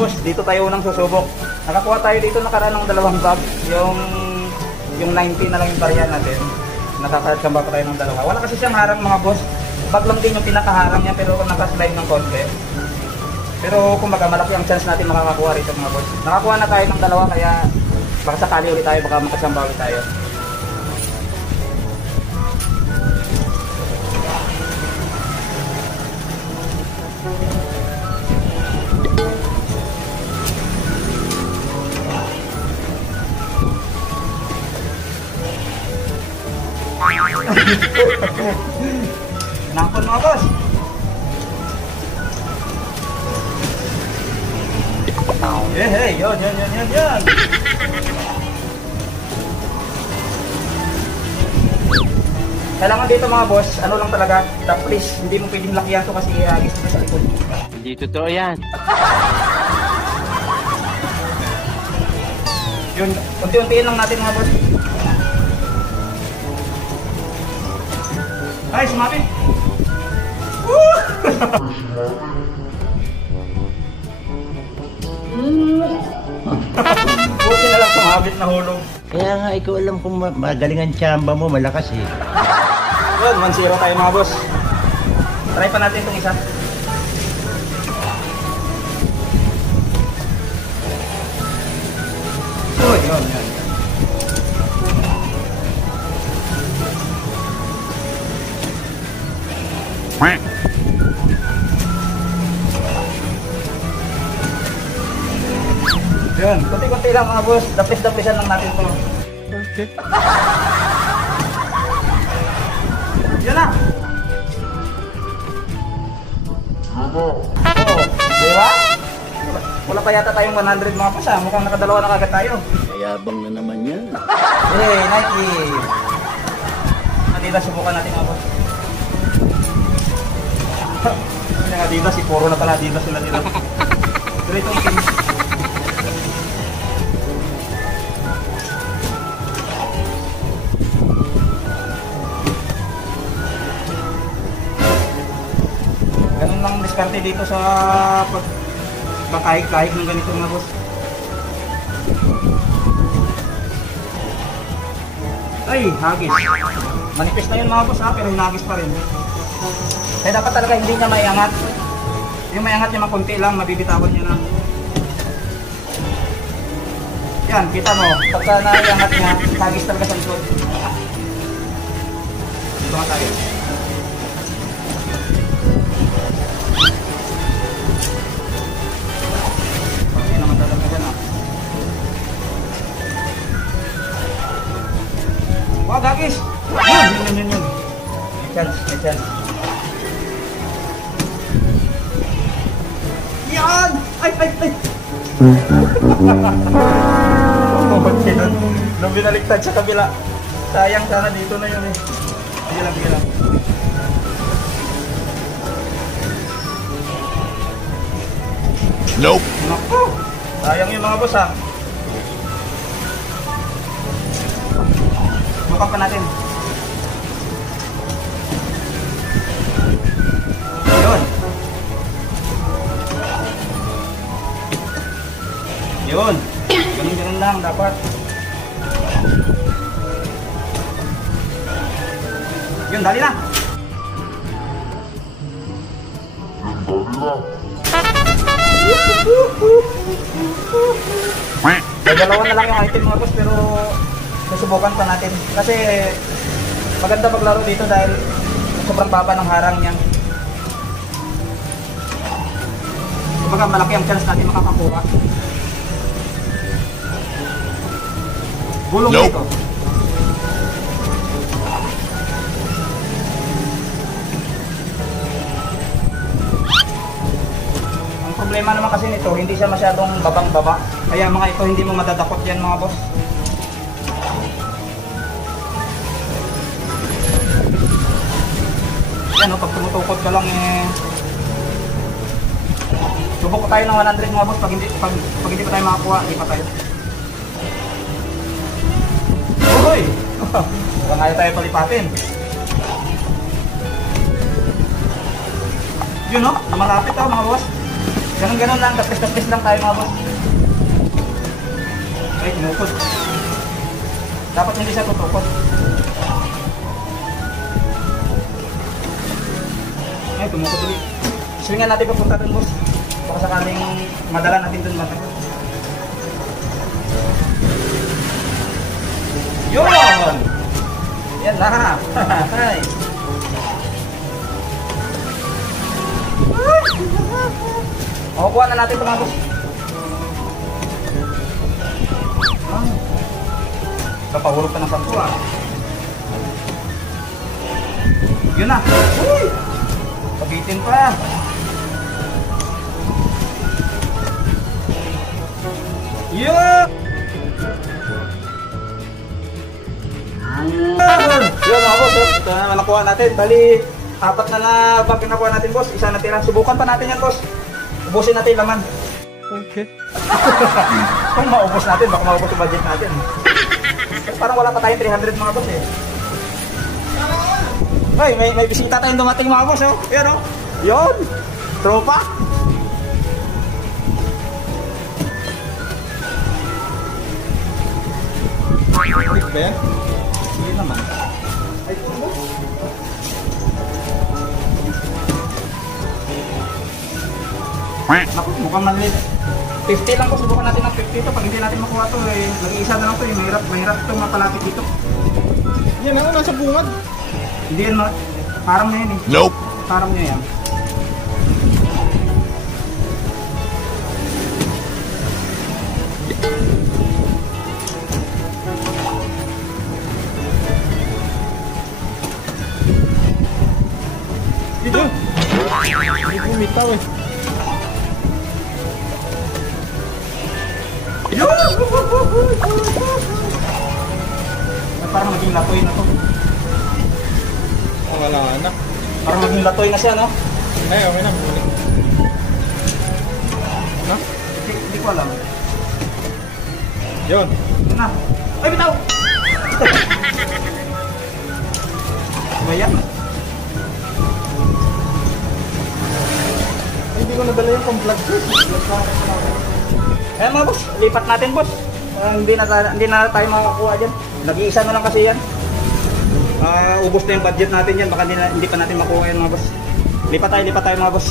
boss, dito tayo unang susubok. Nakakuha tayo dito nakaraan ng 2 bag. Yung 90 na lang yung barya natin. Nakakachamba pa tayo ng 2. Wala kasi siyang harang mga boss. Bag lang din yung pinakaharang niya pero nakaslide ng konti. Pero kumbaga malaki ang chance natin makakakuha rito mga boss. Nakakuha na tayo ng 2 kaya baka sakali ulit tayo, baka makasamba ulit tayo. Nampun mga boss. Hey, yon. Kailangan dito mga boss, ano lang talaga, please, hindi mo pwedeng lakihan to kasi agis na sa likod. Hindi totoo yan. Yun, unti-untiin lang natin mga boss. Ay, sumapit! Woo! Buti na lang sumabit na hulog. Kaya nga, ikaw alam kung magaling ang tsamba mo, malakas eh. Yun, 1-0 tayo mga boss. Try pa natin itong isa. Uy, yun. Yun, kunti-kunti lang mga boss. Dapis-dapisan lang natin ito. Okay. Yun na! Oo. Diba? Wala pa yata tayong 100 mga boss ha. Mukhang nakadalawa na kagad tayo. Mayabang na naman yan. Hey, Nike! Adidas, subukan natin mga boss. Yung Adidas, si puro na pala Adidas sila nila. Pero itong team. Ganun lang diskarte dito sa pagkahig-kahig ng ganito mga boss. Ay, hagis. Manipis na yun mga boss ha, pero hinagis pa rin. Kaya dapat talaga hindi niya maiangat. Yung maiangat niya makunti lang, mabibitawan niya na. Yan, kita mo. Pagka naiangat niya, hagis talaga sa likod. Dito nga tayo. Hindi naman talaga dyan ha. Wag, hagis! Yun. May chance. Yan! Ay! Nung binaliktad sa kabila. Sayang sana dito na yun eh. Sige lang. Nope. Naku! Sayang yung mga boss ha. Bukan pa natin. Yun. Ganun lang dapat. Yun, dali na. Dalawa na lang yung item mga boss pero susubukan pa natin. Kasi maganda paglaro dito dahil sobrang baba ng harang niya. Kumbaga malaki ang chance natin makakakuha. Gulong dito. Ang problema naman kasi nito, hindi siya masyadong babang-baba. Kaya mga ito hindi mo madadakot yan mga boss. Yan o, pag tumutukot ka lang eh. Subok ko tayo ng 100 mga boss. Pag hindi pa tayo makakuha, hindi pa tayo. Uy! Baka nga tayo palipatin. Yun o, lumalapit o mga boss. Ganun lang, kapis-kapis lang tayo mga boss. Ay, tumukod. Dapat hindi siya tutukod. Ay, tumukod ulit. Swingan natin papunta dun, boss. Baka sakaling madala natin dun mata. Yun! Yan na. Hi. Kukuha na natin ito mga boss. Kapahulog ka ng sampu ah. Yun na. Uy! Pabitin pa. Yun! Yun mga boss, ito na nakuha natin. Bali, 4 na bag na nakuha natin boss. Isa na tira. Subukan pa natin yan boss. Ubusin natin yung laman. Okay. Kung maubos natin, baka maubos yung budget natin. Parang wala pa tayong 300 mga boss eh. Ay, may bisita tayong dumating mga boss oh. Yan oh. Yun. Tropa. Click ba yan? Sige naman. Ay, puno. Naku, mukhang maliit. 50 lang po, subukan natin ng 50 ito. Pag hindi natin makuha ito, eh, nag-iisa na lang ito. Mahirap ito mapalapit dito. Yan ako nasa bungad. Hindi yan, parang na yan eh. Nope. Parang na yan. Dito. Hindi bumitaw eh. Parang maging latoy na to. Oh, wala na. Parang maging latoy na siya, no? Ay, okay na. Ano? Hindi ko alam. Yun. Yun na. Ay, bitaw! Ba yan? Hindi ko nadala yung pang-vlog first. Ayan mga boss, lipat natin boss. Hindi na tayo makakuha dyan. Nag-iisa na lang kasi yan. Ubos na yung budget natin yan. Baka hindi pa natin makuha yan mga boss. Lipat tayo mga boss.